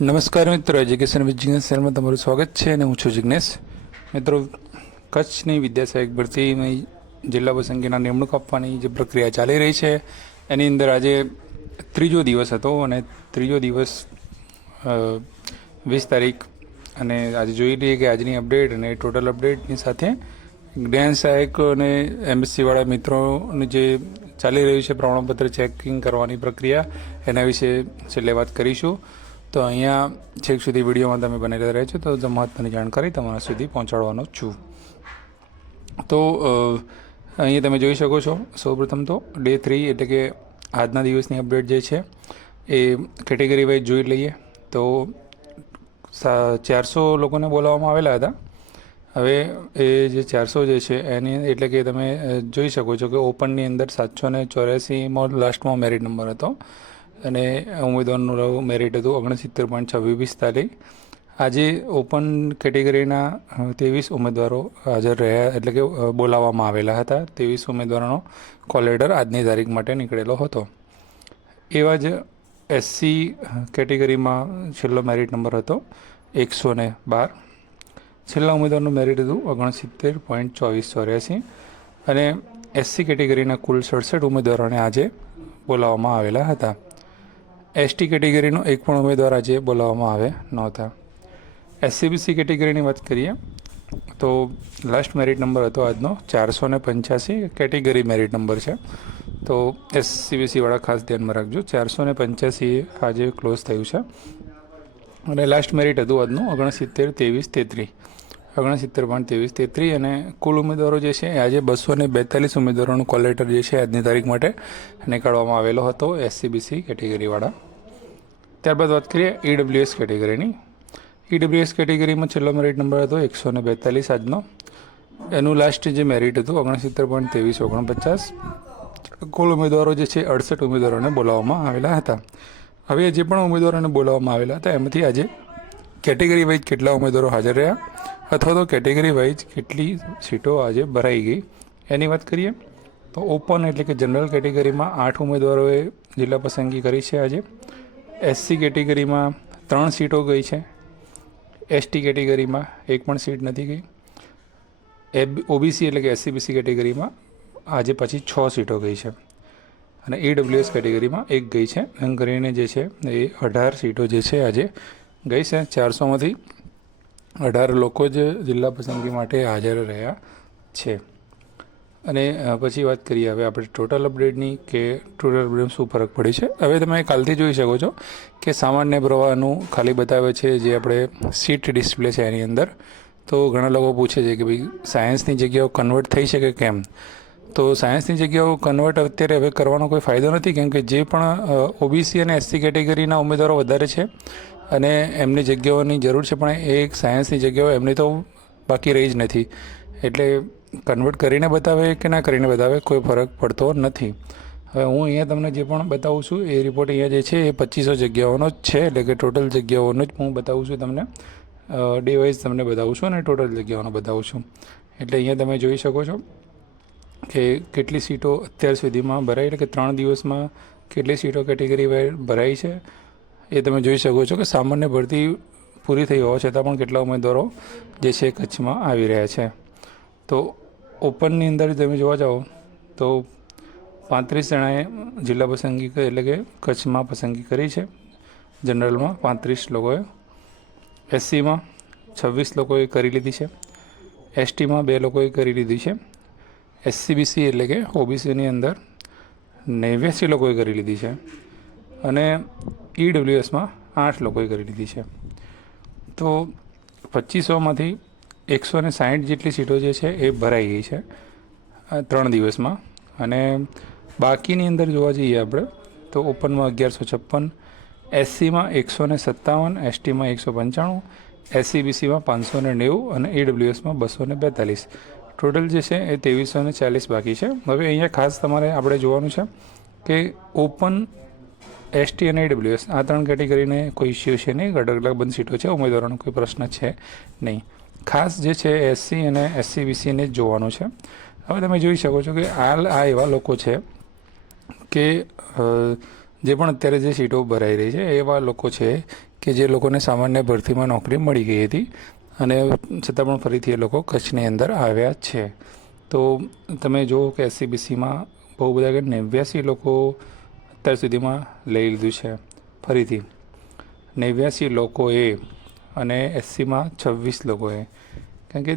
નમસ્કાર મિત્રો, education with Jignesh ચેનલમાં તમારું સ્વાગત છે અને હું છું જિગ્નેશ. મિત્રો, કચ્છની વિદ્યા સહાયક ભરતીની જિલ્લા પસંદગીના નિમણૂક આપવાની જે પ્રક્રિયા ચાલી રહી છે એની અંદર આજે ત્રીજો દિવસ હતો અને ત્રીજો દિવસ 20 તારીખ અને આજે જોઈ લઈએ કે આજની અપડેટ અને ટોટલ અપડેટની સાથે જ્ઞાન સહાયક અને એમએસસીવાળા મિત્રોને જે ચાલી રહ્યું છે પ્રમાણપત્ર ચેકિંગ કરવાની પ્રક્રિયા એના વિશે છેલ્લે વાત કરીશું. તો અહીંયા છેક સુધી વિડીયોમાં તમે બનેલા રહે છો તો મહત્ત્વની જાણકારી તમારા સુધી પહોંચાડવાનો છું. તો અહીંયા તમે જોઈ શકો છો, સૌપ્રથમ તો ડે 3 એટલે કે આજના દિવસની અપડેટ જે છે એ કેટેગરી વાઇઝ જોઈ લઈએ. તો 400 લોકોને બોલાવવામાં આવેલા હતા. હવે એ જે 400 જે છે એની એટલે કે તમે જોઈ શકો છો કે ઓપનની અંદર 784માં લાસ્ટમાં મેરિટ નંબર હતો અને ઉમેદવારનું મેરિટ હતું 69.2645. આજે ઓપન કેટેગરીના 23 ઉમેદવારો હાજર રહ્યા એટલે કે બોલાવવામાં આવેલા હતા. 23 ઉમેદવારોનો કોલ લેટર આજની તારીખ માટે નીકળેલો હતો. એવા જ એસસી કેટેગરીમાં છેલ્લો મેરિટ નંબર હતો 112. છેલ્લા ઉમેદવારનું મેરિટ હતું 69.2484 અને એસસી કેટેગરીના કુલ 67 ઉમેદવારોને આજે બોલાવવામાં આવેલા હતા. એસટી કેટેગરીનો એક પણ ઉમેદવાર આજે બોલાવવામાં આવ્યા નહોતા. એસસીબીસી કેટેગરીની વાત કરીએ તો લાસ્ટ મેરિટ નંબર હતો આજનો 485. કેટેગરી મેરિટ નંબર છે તો એસસીબીસીવાળા ખાસ ધ્યાનમાં રાખજો. 485 આજે ક્લોઝ થયું છે અને લાસ્ટ મેરિટ હતું આજનું 69.2333. 69.2333 અને કુલ ઉમેદવારો જે છે આજે 242 ઉમેદવારોનું કોલ લેટર જે છે આજની તારીખ માટે નીકાળવામાં આવેલો હતો એસસીબીસી કેટેગરીવાળા. ત્યારબાદ વાત કરીએ ઈડબ્લ્યુએસ કેટેગરીની. ઈડબ્લ્યુએસ કેટેગરીમાં છેલ્લો મેરિટ નંબર હતો 142 આજનો. એનું લાસ્ટ જે મેરિટ હતું 69.2349. કુલ ઉમેદવારો જે છે 68 ઉમેદવારોને બોલાવવામાં આવેલા હતા. હવે જે પણ ઉમેદવારોને બોલાવવામાં આવેલા હતા એમાંથી આજે કેટેગરી વાઇઝ કેટલા ઉમેદવારો હાજર રહ્યા અથવા તો કેટેગરી વાઇઝ કેટલી સીટો આજે ભરાઈ ગઈ એની વાત કરીએ તો ઓપન એટલે કે જનરલ કેટેગરીમાં 8 ઉમેદવારોએ જિલ્લા પસંદગી કરી છે આજે. એસસી કેટેગરીમાં 3 સીટો ગઈ છે. એસટી કેટેગરીમાં એક પણ સીટ નથી ગઈ. ઓબીસી એટલે કે એસસીબીસી કેટેગરીમાં આજે પછી 6 સીટો ગઈ છે અને ઈડબ્લ્યુએસ કેટેગરીમાં એક ગઈ છે. એમ કરીને જે છે એ 18 સીટો જે છે આજે ગઈ છે. 400માંથી 18 લોકો જ જિલ્લા પસંદગી માટે હાજર રહ્યા છે. અને પછી વાત કરીએ હવે આપણે ટોટલ અપડેટની કે ટોટલ અપડેટ શું ફરક પડી છે. હવે તમે કાલથી જોઈ શકો છો કે સામાન્ય પ્રવાહનું ખાલી બતાવે છે જે આપણે સીટ ડિસ્પ્લે છે એની અંદર. તો ઘણા લોકો પૂછે છે કે ભાઈ સાયન્સની જગ્યાઓ કન્વર્ટ થઈ શકે કેમ. તો સાયન્સની જગ્યાઓ કન્વર્ટ અત્યારે હવે કરવાનો કોઈ ફાયદો નથી કેમ કે જે પણ ઓબીસી અને એસસી કેટેગરીના ઉમેદવારો વધારે છે અને એમની જગ્યાઓની જરૂર છે પણ એ સાયન્સની જગ્યાઓ એમની તો બાકી રહી જ નથી. એટલે કન્વર્ટ કરીને બતાવે કે ના કરીને બતાવે કોઈ ફરક પડતો નથી. હવે હું અહીંયા તમને જે પણ બતાવું છું એ રિપોર્ટ અહીંયા જે છે એ 2500 જગ્યાઓનો જ છે એટલે કે ટોટલ જગ્યાઓનો જ હું બતાવું છું તમને. ડે વાઇઝ તમને બતાવું છું અને ટોટલ જગ્યાઓનો બતાવું છું. એટલે અહીંયા તમે જોઈ શકો છો કે કેટલી સીટો અત્યાર સુધીમાં ભરાઈ એટલે કે 3 દિવસમાં કેટલી સીટો કેટેગરી વાઇઝ ભરાઈ છે એ તમે જોઈ શકો છો કે સામાન્ય ભરતી પૂરી થઈ હોવા છતાં પણ કેટલા ઉમેદવારો જે છે કચ્છમાં આવી રહ્યા છે. તો ઓપનની અંદર તમે જોવા જાઓ તો 35 જણાએ જિલ્લા પસંદગી એટલે કે કચ્છમાં પસંદગી કરી છે. જનરલમાં 35 લોકોએ, એસસીમાં 26 લોકોએ કરી લીધી છે, એસટીમાં 2 લોકોએ કરી લીધી છે, એસસીબીસી એટલે કે ઓબીસીની અંદર 89 લોકોએ કરી લીધી છે અને ઈડબ્લ્યુએસમાં 8 લોકોએ કરી લીધી છે. તો 2500માંથી 160 જેટલી સીટો જે છે એ ભરાઈ ગઈ છે 3 દિવસમાં. અને બાકીની અંદર જોવા જઈએ આપણે તો ઓપનમાં 1156, એસસીમાં 157, એસટીમાં 195, એસસીબીસીમાં 590 અને ઈડબ્લ્યુએસમાં 242. ટોટલ જે છે એ 2340 બાકી છે. હવે અહીંયા ખાસ તમારે આપણે જોવાનું છે કે ઓપન, એસટી અને ઈડબ્લ્યુએસ આ 3 કેટેગરીને કોઈ ઇસ્યુ છે નહીં. અલગ અલગ બંધ સીટો છે, ઉમેદવારોનો કોઈ પ્રશ્ન છે નહીં. ખાસ જે છે એસસી અને એસસીબીસીને જ જોવાનું છે. હવે તમે જોઈ શકો છો કે આ એવા લોકો છે કે જે પણ અત્યારે જે સીટો ભરાઈ રહી છે એવા લોકો છે કે જે લોકોને સામાન્ય ભરતીમાં નોકરી મળી ગઈ હતી અને છતાં પણ ફરીથી એ લોકો કચ્છની અંદર આવ્યા છે. તો તમે જુઓ કે SCBCમાં બહુ બધા કે 89 લોકો અત્યાર સુધીમાં લઈ લીધું છે ફરીથી 89 લોકોએ અને SCમાં 26 લોકોએ, કારણ કે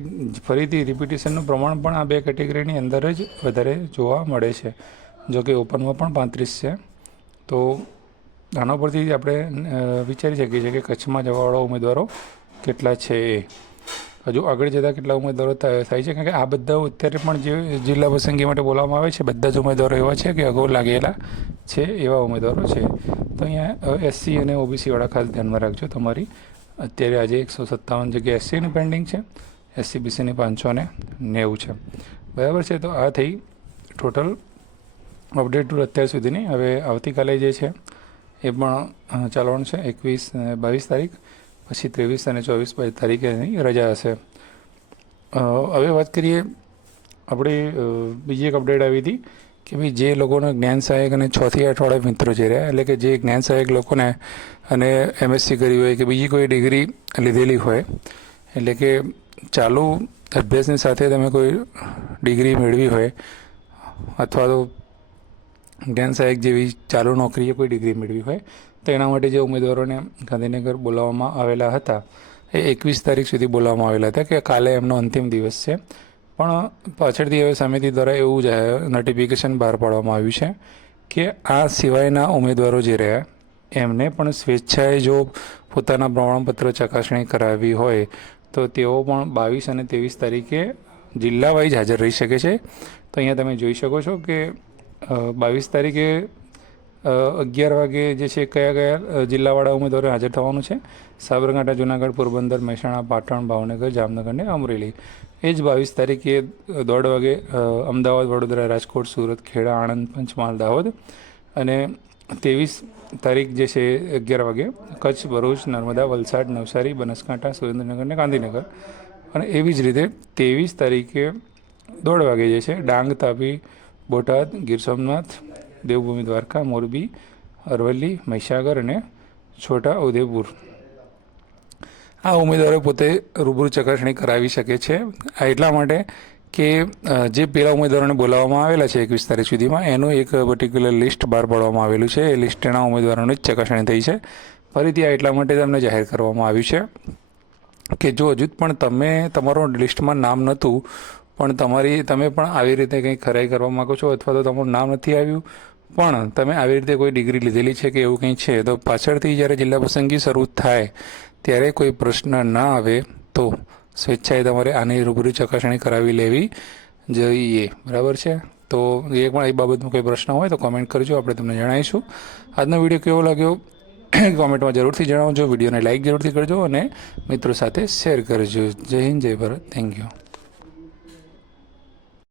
ફરીથી રિપીટેશનનું પ્રમાણ પણ આ બે કેટેગરીની અંદર જ વધારે જોવા મળે છે. જો કે ઓપનમાં પણ 35 છે. તો આના પરથી આપણે વિચારી શકીએ છીએ કે કચ્છમાં જવાવાળા ઉમેદવારો કેટલા છે. હજુ આગળ જતાં કેટલા ઉમેદવારો થાય છે, કારણ કે આ બધા અત્યારે પણ જે જિલ્લા પસંદગી માટે બોલાવવામાં આવે છે બધા જ ઉમેદવારો એવા છે કે અગાઉ લાગેલા છે એવા ઉમેદવારો છે. તો અહીંયા SC અને OBCવાળા ખાસ ધ્યાનમાં રાખજો. તમારી અત્યારે આજે 157 જગ્યાએ SCની પેન્ડિંગ છે, SCBCની 590 છે. બરાબર છે. તો આ થઈ ટોટલ અપડેટ અત્યાર સુધીની. હવે આવતીકાલે જે છે એ પણ ચાલવાનું છે 21 અને 22 તારીખ, પછી 23 અને 24 તારીખે એની રજા હશે. હવે વાત કરીએ આપણે બીજી એક અપડેટ આવી હતી કે ભાઈ જે લોકોને જ્ઞાન સહાયક અને 6 થી 8 વાળા મિત્રો જે રહ્યા, એટલે કે જે જ્ઞાન સહાયક લોકોને અને MSc કરી હોય કે બીજી કોઈ ડિગ્રી લીધેલી હોય, એટલે કે ચાલુ અભ્યાસની સાથે તમે કોઈ ડિગ્રી મેળવી હોય અથવા તો જ્ઞાન સહાયક જેવી ચાલુ નોકરીએ કોઈ ડિગ્રી મેળવી હોય, તો એના માટે જે ઉમેદવારોને ગાંધીનગર બોલાવવામાં આવેલા હતા એ 21 તારીખ સુધી બોલાવવામાં આવેલા હતા કે કાલે એમનો અંતિમ દિવસ છે. પણ પાછળથી હવે સમિતિ દ્વારા એવું જ નોટિફિકેશન બહાર પાડવામાં આવ્યું છે કે આ સિવાયના ઉમેદવારો જે રહ્યા એમને પણ સ્વેચ્છાએ જો પોતાના પ્રમાણપત્ર ચકાસણી કરાવી હોય તો તેઓ પણ 22 અને 23 તારીખે જિલ્લા વાઇઝ હાજર રહી શકે છે. તો અહીંયા તમે જોઈ શકો છો કે 22 તારીખે 11 વાગે જે છે કયા જિલ્લાવાળા ઉમેદવારો હાજર થવાનું છે. સાબરકાંઠા, જુનાગઢ, પોરબંદર, મહેસાણા, પાટણ, ભાવનગર, જામનગર અને અમરેલી. એ જ 22 તારીખે 1:30 વાગે અમદાવાદ, વડોદરા, રાજકોટ, સુરત, ખેડા, આણંદ, પંચમહાલ, દાહોદ અને 23 તારીખ જે છે 11 વાગે કચ્છ, ભરૂચ, નર્મદા, વલસાડ, નવસારી, બનાસકાંઠા, સુરેન્દ્રનગર અને ગાંધીનગર. અને એવી જ રીતે 23 તારીખે 1:30 વાગે જે છે ડાંગ, તાપી, બોટાદ, ગીર સોમનાથ, દેવભૂમિ દ્વારકા, મોરબી, અરવલ્લી, મહીસાગર અને છોટા ઉદેપુર. આ ઉમેદવારો પોતે રૂબરૂ ચકાસણી કરાવી શકે છે. આ એટલા માટે કે જે પેલા ઉમેદવારોને બોલાવવામાં આવેલા છે 21 તારીખ સુધીમાં એનું એક પર્ટિક્યુલર લિસ્ટ બહાર પાડવામાં આવેલું છે. એ લિસ્ટના ઉમેદવારોની જ ચકાસણી થઈ છે. ફરીથી આ એટલા માટે તમને જાહેર કરવામાં આવ્યું છે કે જો હજુ પણ તમે તમારું લિસ્ટમાં નામ નહોતું પણ તમે પણ આવી રીતે કંઈ ખરાઈ કરવા માગો છો અથવા તો તમારું નામ નથી આવ્યું પણ તમે આવી રીતે કોઈ ડિગ્રી લીધેલી છે કે એવું કંઈ છે, તો પાછળથી જ્યારે જિલ્લા પસંદગી શરૂ થાય ત્યારે કોઈ પ્રશ્ન ના આવે તો સ્વેચ્છાએ તમારે આની રૂબરૂ ચકાસણી કરાવી લેવી જોઈએ. બરાબર છે. તો એ બાબતમાં કોઈ પ્રશ્ન હોય તો કોમેન્ટ કરજો, આપણે તમને જણાવીશું. આજનો વિડીયો કેવો લાગ્યો કોમેન્ટમાં જરૂરથી જણાવજો. વિડીયોને લાઇક જરૂરથી કરજો અને મિત્રો સાથે શેર કરજો. જય હિન્દ, જય ભારત. Thank you.